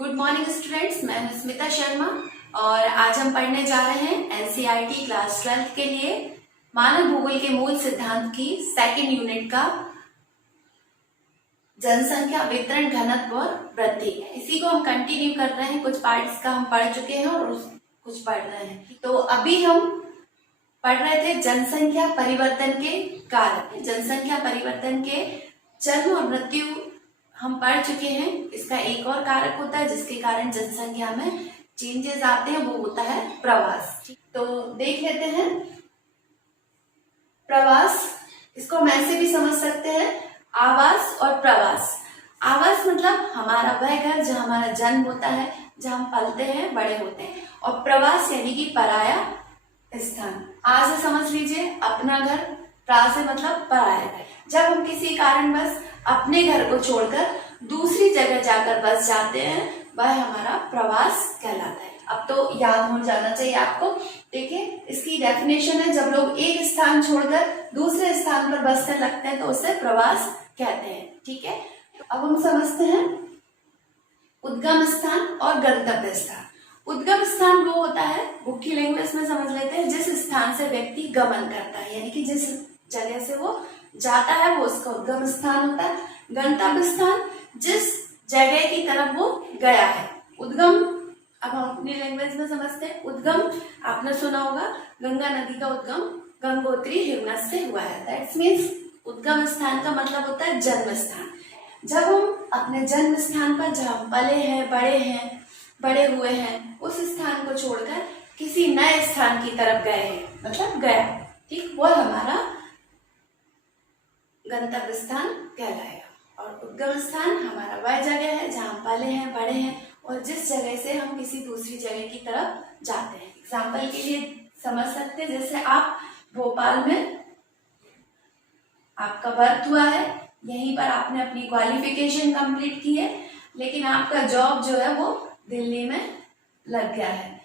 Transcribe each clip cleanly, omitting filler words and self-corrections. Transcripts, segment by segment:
Good morning students, मैं हूं स्मिता शर्मा और आज हम पढ़ने जा रहे हैं एनसीईआरटी क्लास 12 के लिए मानव भूगोल के मूल सिद्धांत की सेकंड यूनिट का जनसंख्या वितरण घनत्व और वृद्धि। इसी को हम कंटिन्यू कर रहे हैं। कुछ पार्ट्स का हम पढ़ चुके हैं और कुछ पढ़ रहे हैं। तो अभी हम पढ़ रहे थे जनसंख्या परिवर्तन के कारण। जनसंख्या परिवर्तन के जन्म और मृत्यु हम पढ़ चुके हैं। इसका एक और कारक होता है जिसके कारण जनसंख्या में चेंजेस आते हैं, वो होता है प्रवास। तो देख लेते हैं प्रवास। इसको हम ऐसे भी समझ सकते हैं, आवास और प्रवास। आवास मतलब हमारा वह घर जहाँ हमारा जन्म होता है, जहाँ हम पलते हैं, बड़े होते हैं। और प्रवास यानी कि पराया स्थान। आ से समझ लीजिए अपना घर, प्रा से मतलब पराया घर। जब हम किसी कारणवश अपने घर को छोड़कर दूसरी जगह जाकर बस जाते हैं, वह हमारा प्रवास कहलाता है। अब तो याद हो जाना चाहिए आपको। देखिए इसकी डेफिनेशन है, जब लोग एक स्थान छोड़कर दूसरे स्थान पर बसने लगते हैं तो उसे प्रवास कहते हैं। ठीक है, तो अब हम समझते हैं उद्गम स्थान और गंतव्य स्थान। उद्गम स्थान वो होता है, बुक की लैंग्वेज में समझ लेते हैं, जिस स्थान से व्यक्ति गमन करता है, यानी कि जिस जगह से वो जाता है वो उसका उद्गम स्थान होता है। गंतव्य स्थान जिस जगह की तरफ वो गया है। उद्गम अब हम अपनी लैंग्वेज में समझते हैं। उद्गम आपने सुना होगा, गंगा नदी का उद्गम गंगोत्री हिमनद से हुआ है। दैट्स मीन्स उद्गम स्थान का मतलब होता है जन्म स्थान। जब हम अपने जन्म स्थान पर जहाँ पले हैं, बड़े हुए हैं, उस स्थान को छोड़कर किसी नए स्थान की तरफ गए हैं, मतलब गया, ठीक, वो हमारा गंतव्य स्थान कहलाएगा। और उद्गम स्थान हमारा वह जगह है जहाँ पले हैं, बड़े हैं और जिस जगह से हम किसी दूसरी जगह की तरफ जाते हैं। एग्जाम्पल के लिए समझ सकते हैं, जैसे आप भोपाल में आपका बर्थ हुआ है, यहीं पर आपने अपनी क्वालिफिकेशन कंप्लीट की है, लेकिन आपका जॉब जो है वो दिल्ली में लग गया है।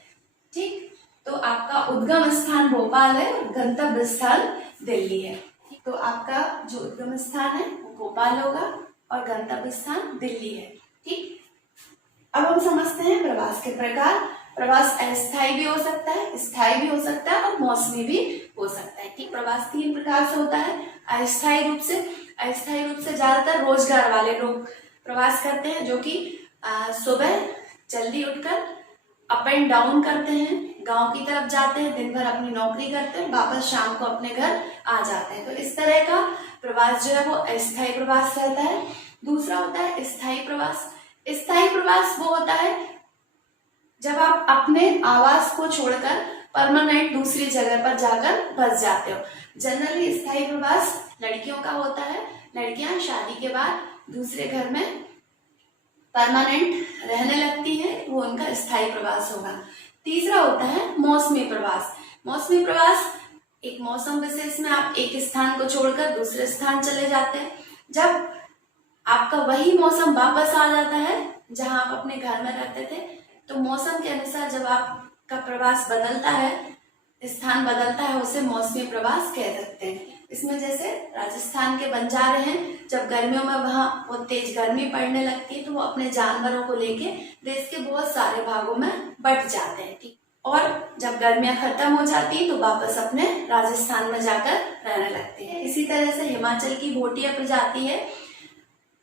ठीक, तो आपका उद्गम स्थान भोपाल है और गंतव्य स्थान दिल्ली है। तो आपका जो उद्गम स्थान है वो भोपाल होगा और गंतव्य स्थान दिल्ली है। ठीक, अब हम समझते हैं प्रवास के प्रकार। प्रवास अस्थायी भी हो सकता है, स्थायी भी हो सकता है और मौसमी भी हो सकता है। ठीक, प्रवास 3 प्रकार से होता है। अस्थायी रूप से ज्यादातर रोजगार वाले लोग प्रवास करते हैं, जो कि सुबह जल्दी उठकर अप एंड डाउन करते हैं, गांव की तरफ जाते हैं, दिन भर अपनी नौकरी करते हैं, वापस शाम को अपने घर आ जाते हैं। तो इस तरह का प्रवास जो है वो अस्थायी प्रवास रहता है। दूसरा होता है स्थायी प्रवास। स्थायी प्रवास वो होता है जब आप अपने आवास को छोड़कर परमानेंट दूसरी जगह पर जाकर बस जाते हो। जनरली स्थायी प्रवास लड़कियों का होता है। लड़कियां शादी के बाद दूसरे घर में परमानेंट रहने लगती है, वो उनका स्थायी प्रवास होगा। तीसरा होता है मौसमी प्रवास। मौसमी प्रवास एक मौसम विशेष में आप एक स्थान को छोड़कर दूसरे स्थान चले जाते हैं। जब आपका वही मौसम वापस आ जाता है जहां आप अपने घर में रहते थे, तो मौसम के अनुसार जब आपका प्रवास बदलता है, स्थान बदलता है, उसे मौसमी प्रवास कह सकते हैं। इसमें जैसे राजस्थान के बंजारे हैं, जब गर्मियों में वहां बहुत तेज गर्मी पड़ने लगती है तो वो अपने जानवरों को लेके देश के बहुत सारे भागों में बट जाते हैं। ठीक, और जब गर्मियां खत्म हो जाती है तो वापस अपने राजस्थान में जाकर रहने लगते हैं। इसी तरह से हिमाचल की भोटिया प्रजाति है।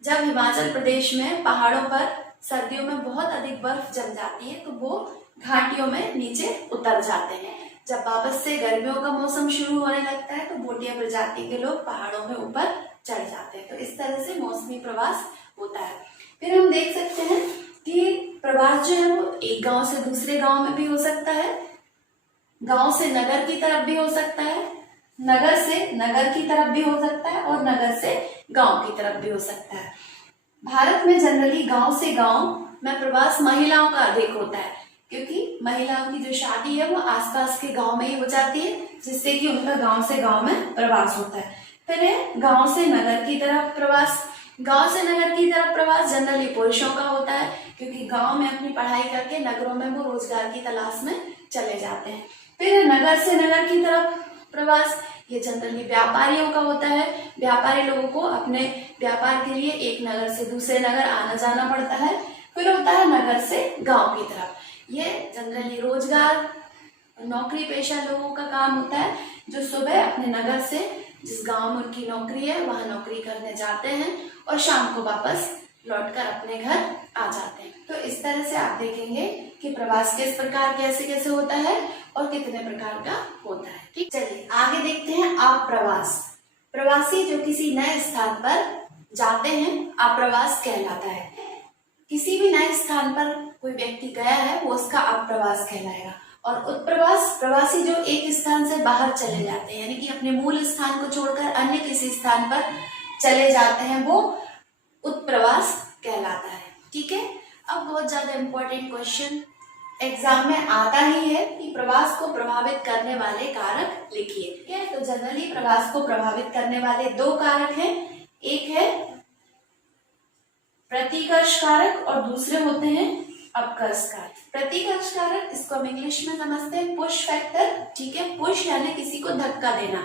जब हिमाचल प्रदेश में पहाड़ों पर सर्दियों में बहुत अधिक बर्फ जम जाती है तो वो घाटियों में नीचे उतर जाते हैं। जब वापस से गर्मियों का मौसम शुरू होने लगता है तो भोटिया प्रजाति के लोग पहाड़ों में ऊपर चढ़ जाते हैं। तो इस तरह से मौसमी प्रवास होता है। फिर हम देख सकते हैं कि प्रवास जो है वो एक गांव से दूसरे गांव में भी हो सकता है, गांव से नगर की तरफ भी हो सकता है, नगर से नगर की तरफ भी हो सकता है और नगर से गांव की तरफ भी हो सकता है। भारत में जनरली गांव से गांव में प्रवास महिलाओं का अधिक होता है, क्योंकि महिलाओं की जो शादी है वो आसपास के गांव में ही हो जाती है, जिससे कि उनका गांव से गांव में प्रवास होता है। फिर है गांव से नगर की तरफ प्रवास। गांव से नगर की तरफ प्रवास जनरली पुरुषों का होता है, क्योंकि गांव में अपनी पढ़ाई करके नगरों में वो रोजगार की तलाश में चले जाते हैं। फिर नगर से नगर की तरफ प्रवास, ये जनरली व्यापारियों का होता है। व्यापारी लोगों को अपने व्यापार के लिए एक नगर से दूसरे नगर आना जाना पड़ता है। फिर होता है नगर से गांव की तरफ। ये जनरली रोजगार नौकरी पेशा लोगों का काम होता है, जो सुबह अपने नगर से जिस गांव में उनकी नौकरी है वहां नौकरी करने जाते हैं और शाम को वापस लौटकर अपने घर आ जाते हैं। तो इस तरह से आप देखेंगे कि प्रवास किस प्रकार कैसे कैसे होता है और कितने प्रकार का होता है। ठीक, चलिए आगे देखते हैं आप प्रवास। प्रवासी जो किसी नए स्थान पर जाते हैं आप्रवास कहलाता है। किसी भी नए स्थान पर कोई व्यक्ति गया है वो उसका आप्रवास कहलाएगा। और उत्प्रवास प्रवासी जो एक स्थान से बाहर चले जाते हैं, यानी कि अपने मूल स्थान को छोड़कर अन्य किसी स्थान पर चले जाते हैं, वो उत्प्रवास कहलाता है। ठीक है, अब बहुत ज्यादा इंपॉर्टेंट क्वेश्चन एग्जाम में आता ही है कि प्रवास को प्रभावित करने वाले कारक लिखिए। ठीक है, तो जनरली प्रवास को प्रभावित करने वाले दो कारक हैं, एक है प्रतिकर्ष कारक और दूसरे होते हैं अपकर्ष कारक। प्रतिकर्ष कारक इसको हम इंग्लिश में समझते हैं पुश फैक्टर। ठीक है, पुश यानी किसी को धक्का देना।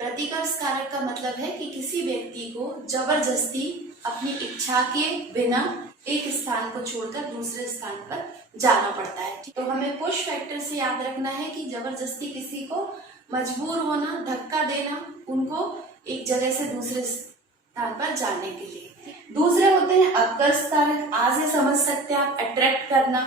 प्रतिकर्ष कारक का मतलब है कि किसी व्यक्ति को जबरदस्ती अपनी इच्छा के बिना एक स्थान को छोड़कर दूसरे स्थान पर जाना पड़ता है। तो हमें पुश फैक्टर से याद रखना है कि जबरदस्ती किसी को मजबूर होना, धक्का देना उनको एक जगह से दूसरे स्थान पर जाने के लिए। दूसरे होते हैं अपकर्ष कारक, आज से समझ सकते हैं आप, अट्रैक्ट करना।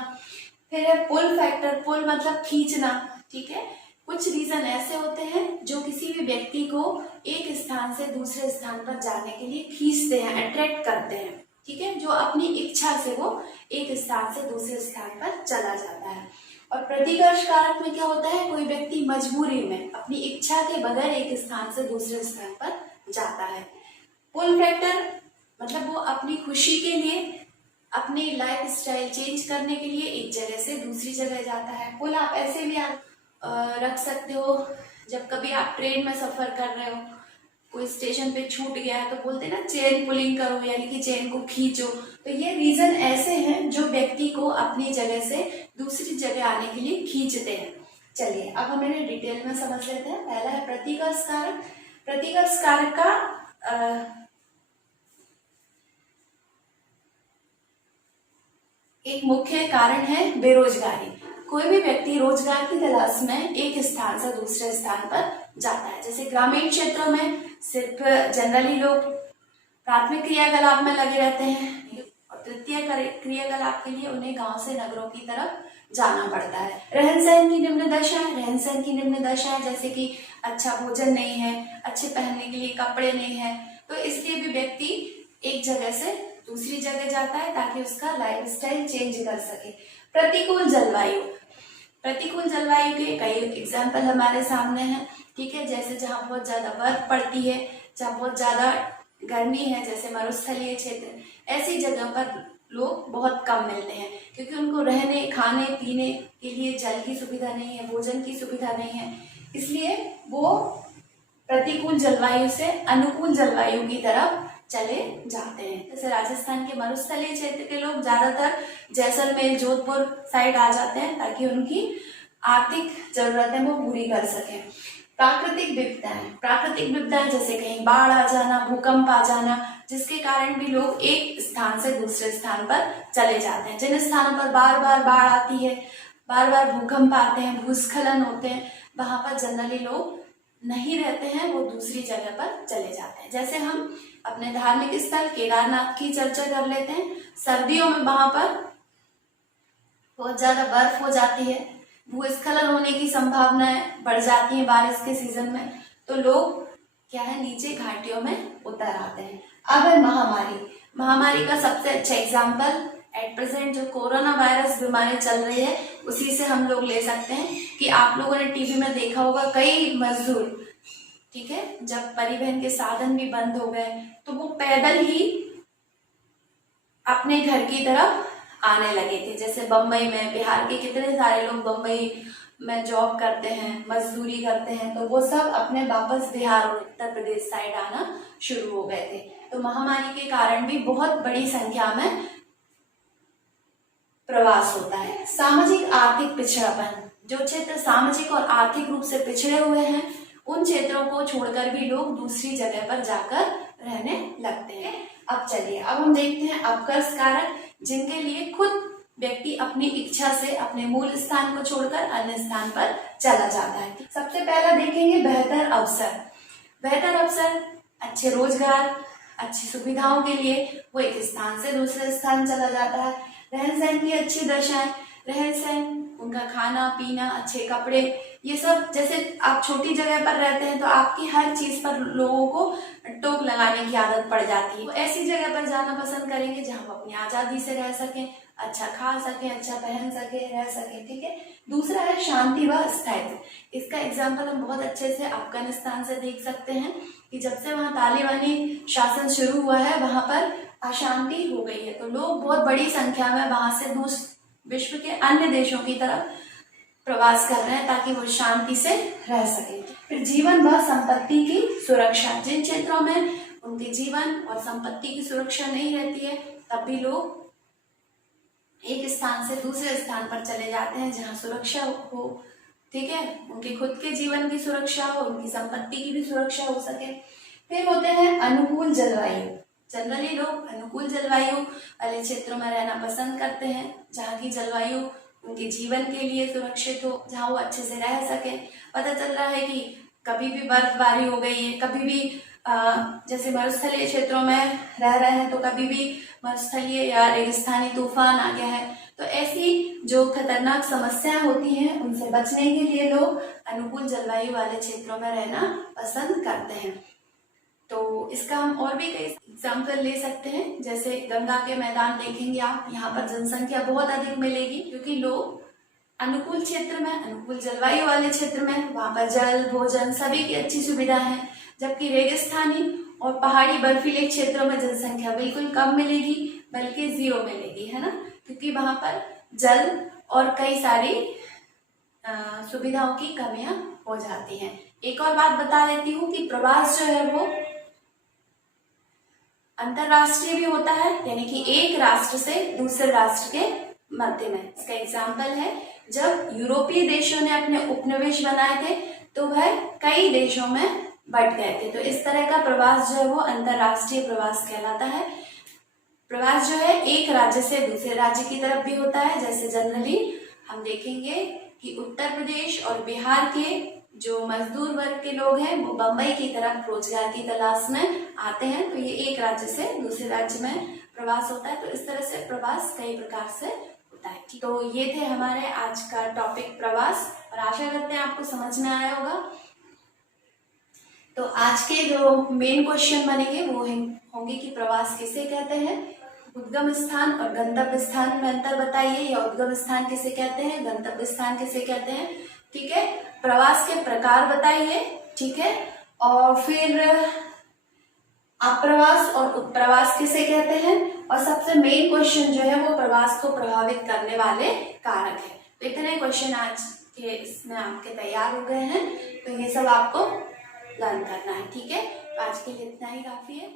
फिर है पुल फैक्टर, पुल मतलब खींचना। ठीक है, कुछ रीजन ऐसे होते हैं जो किसी भी व्यक्ति को एक स्थान से दूसरे स्थान पर जाने के लिए खींचते हैं, अट्रैक्ट करते हैं। ठीक है, जो अपनी इच्छा से वो एक स्थान से दूसरे स्थान पर चला जाता है। और प्रतिकर्ष कारक में क्या होता है, कोई व्यक्ति मजबूरी में अपनी इच्छा के बगैर एक स्थान से दूसरे स्थान पर जाता है। पुल फैक्टर मतलब वो अपनी खुशी के लिए, अपनी लाइफ स्टाइल चेंज करने के लिए एक जगह से दूसरी जगह जाता है। पुल आप ऐसे भी रख सकते हो, जब कभी आप ट्रेन में सफर कर रहे हो, कोई स्टेशन पे छूट गया है तो बोलते हैं ना चेन पुलिंग करो, यानी कि चेन को खींचो। तो ये रीजन ऐसे हैं जो व्यक्ति को अपनी जगह से दूसरी जगह आने के लिए खींचते हैं। चलिए अब हम इन्हें डिटेल में समझ लेते हैं। पहला है प्रतिकर्ष कारक। प्रतिकर्ष कारक का एक मुख्य कारण है बेरोजगारी। कोई भी व्यक्ति रोजगार की तलाश में एक स्थान से दूसरे स्थान पर जाता है। जैसे ग्रामीण क्षेत्रों में सिर्फ जनरली लोग प्राथमिक क्रियाकलाप में लगे रहते हैं और तृतीय क्रियाकलाप के लिए उन्हें गांव से नगरों की तरफ जाना पड़ता है। रहन सहन की निम्न दशा है, जैसे कि अच्छा भोजन नहीं है, अच्छे पहनने के लिए कपड़े नहीं है, तो इसलिए भी व्यक्ति एक जगह से दूसरी जगह जाता है ताकि उसका लाइफ स्टाइल चेंज कर सके। प्रतिकूल जलवायु, प्रतिकूल जलवायु के कई एग्जाम्पल हमारे सामने हैं। ठीक है, जैसे जहाँ बहुत ज्यादा बर्फ पड़ती है, जहाँ बहुत ज्यादा गर्मी है, जैसे मरुस्थलीय क्षेत्र, ऐसी जगह पर लोग बहुत कम मिलते हैं क्योंकि उनको रहने खाने पीने के लिए जल की सुविधा नहीं है, भोजन की सुविधा नहीं है, इसलिए वो प्रतिकूल जलवायु से अनुकूल जलवायु की तरफ चले जाते हैं। जैसे राजस्थान के मरुस्थलीय क्षेत्र के लोग ज्यादातर जैसलमेर जोधपुर साइड आ जाते हैं ताकि उनकी आर्थिक जरूरतें वो पूरी कर सकें। प्राकृतिक विपदाएं जैसे कहीं बाढ़ आ जाना, भूकंप आ जाना, जिसके कारण भी लोग एक स्थान से दूसरे स्थान पर चले जाते हैं। जिन स्थानों पर बार बार बाढ़ आती है, बार बार भूकंप आते हैं, भूस्खलन होते हैं, वहां पर जनरली लोग नहीं रहते हैं, वो दूसरी जगह पर चले जाते हैं। जैसे हम अपने धार्मिक स्थल केदारनाथ की चर्चा कर लेते हैं। सर्दियों में वहां पर बहुत ज्यादा बर्फ हो जाती है, भूस्खलन होने की संभावनाएं बढ़ जाती है बारिश के सीजन में, तो लोग क्या है नीचे घाटियों में उतर आते हैं। अब है महामारी का सबसे अच्छा एग्जाम्पल एट प्रेजेंट जो कोरोना वायरस बीमारी चल रही है, उसी से हम लोग ले सकते हैं कि आप लोगों ने टीवी में देखा होगा कई मजदूर, ठीक है, जब परिवहन के साधन भी बंद हो गए तो वो पैदल ही अपने घर की तरफ आने लगे थे। जैसे बम्बई में, बिहार के कितने सारे लोग बम्बई में जॉब करते हैं, मजदूरी करते हैं, तो वो सब अपने वापस बिहार और उत्तर प्रदेश साइड आना शुरू हो गए थे। तो महामारी के कारण भी बहुत बड़ी संख्या में प्रवास होता है। सामाजिक आर्थिक पिछड़ापन, जो क्षेत्र सामाजिक और आर्थिक रूप से पिछड़े हुए हैं उन क्षेत्रों को छोड़कर भी लोग दूसरी जगह पर जाकर रहने लगते हैं। अब चलिए अब हम देखते हैं अपकर्ष कारक। जिनके लिए खुद व्यक्ति अपनी इच्छा से अपने मूल स्थान को छोड़कर अन्य स्थान पर चला जाता है। सबसे पहला देखेंगे बेहतर अवसर। बेहतर अवसर, अच्छे रोजगार, अच्छी सुविधाओं के लिए वो एक स्थान से दूसरे स्थान चला जाता है। रहन सहन की अच्छी दशाएं, रहन सहन, उनका खाना पीना, अच्छे कपड़े, ये सब, जैसे आप छोटी जगह पर रहते हैं तो आपकी हर चीज पर लोगों को टोक लगाने की आदत पड़ जाती है। वो ऐसी जगह पर जाना पसंद करेंगे जहां वो अपनी आजादी से रह सकें, अच्छा खा सके, अच्छा पहन सके, रह सके। ठीक है। दूसरा है शांति व स्थायित्व। इसका एग्जाम्पल हम बहुत अच्छे से अफगानिस्तान से देख सकते हैं कि जब से वहाँ तालिबानी शासन शुरू हुआ है वहां पर अशांति हो गई है, तो लोग बहुत बड़ी संख्या में वहां से विश्व के अन्य देशों की तरफ प्रवास कर रहे हैं ताकि वो शांति से रह सके। फिर जीवन व संपत्ति की सुरक्षा। जिन क्षेत्रों में उनके जीवन और संपत्ति की सुरक्षा नहीं रहती है तब भी लोग एक स्थान से दूसरे स्थान पर चले जाते हैं जहां सुरक्षा हो। ठीक है, उनके खुद के जीवन की सुरक्षा हो, उनकी संपत्ति की भी सुरक्षा हो सके। फिर होते हैं अनुकूल जलवायु। जनरली लोग अनुकूल जलवायु वाले क्षेत्रों में रहना पसंद करते हैं जहाँ की जलवायु उनके जीवन के लिए सुरक्षित हो, जहाँ वो अच्छे से रह सके। पता चल रहा है कि कभी भी बर्फबारी हो गई है, कभी भी जैसे मरुस्थलीय क्षेत्रों में रह रहे हैं तो कभी भी मरुस्थलीय या रेगिस्तानी तूफान आ गया है। तो ऐसी जो खतरनाक समस्याएं होती हैं उनसे बचने के लिए लोग अनुकूल जलवायु वाले क्षेत्रों में रहना पसंद करते हैं। तो इसका हम और भी कई एग्जाम्पल ले सकते हैं, जैसे गंगा के मैदान देखेंगे आप, यहाँ पर जनसंख्या बहुत अधिक मिलेगी क्योंकि लोग अनुकूल क्षेत्र में, अनुकूल जलवायु वाले क्षेत्र में, वहां पर जल, भोजन सभी की अच्छी सुविधा है। जबकि रेगिस्तानी और पहाड़ी बर्फीले क्षेत्रों में जनसंख्या बिल्कुल कम मिलेगी, बल्कि 0 मिलेगी, है ना, क्योंकि वहां पर जल और कई सारी सुविधाओं की कमियां हो जाती हैं। एक और बात बता देती हूँ कि प्रवास जो है वो अंतरराष्ट्रीय भी होता है, यानी कि एक राष्ट्र से दूसरे राष्ट्र के मध्य में। इसका एग्जाम्पल है जब यूरोपीय देशों ने अपने उपनिवेश बनाए थे तो वह कई देशों में बट गए थे। तो इस तरह का प्रवास जो है वो अंतरराष्ट्रीय प्रवास कहलाता है। प्रवास जो है एक राज्य से दूसरे राज्य की तरफ भी होता है। जैसे जनरली हम देखेंगे कि उत्तर प्रदेश और बिहार के जो मजदूर वर्ग के लोग हैं वो बंबई की तरफ रोजगार की तलाश में आते हैं, तो ये एक राज्य से दूसरे राज्य में प्रवास होता है। तो इस तरह से प्रवास कई प्रकार से होता है। तो ये थे हमारे आज का टॉपिक प्रवास, और आशा करते हैं आपको समझ में आया होगा। तो आज के जो मेन क्वेश्चन बनेंगे वो होंगे कि प्रवास किसे कहते हैं, उद्गम स्थान और गंतव्य स्थान में अंतर बताइए, या उद्गम स्थान किसे कहते हैं, गंतव्य स्थान किसे कहते हैं। ठीक है, प्रवास के प्रकार बताइए। ठीक है, और फिर अप्रवास और उत्प्रवास किसे कहते हैं, और सबसे मेन क्वेश्चन जो है वो प्रवास को प्रभावित करने वाले कारक है। तो इतने क्वेश्चन आज के इसमें आपके तैयार हो गए हैं, तो ये सब आपको लर्न करना है। ठीक है, तो आज के लिए इतना ही काफी है।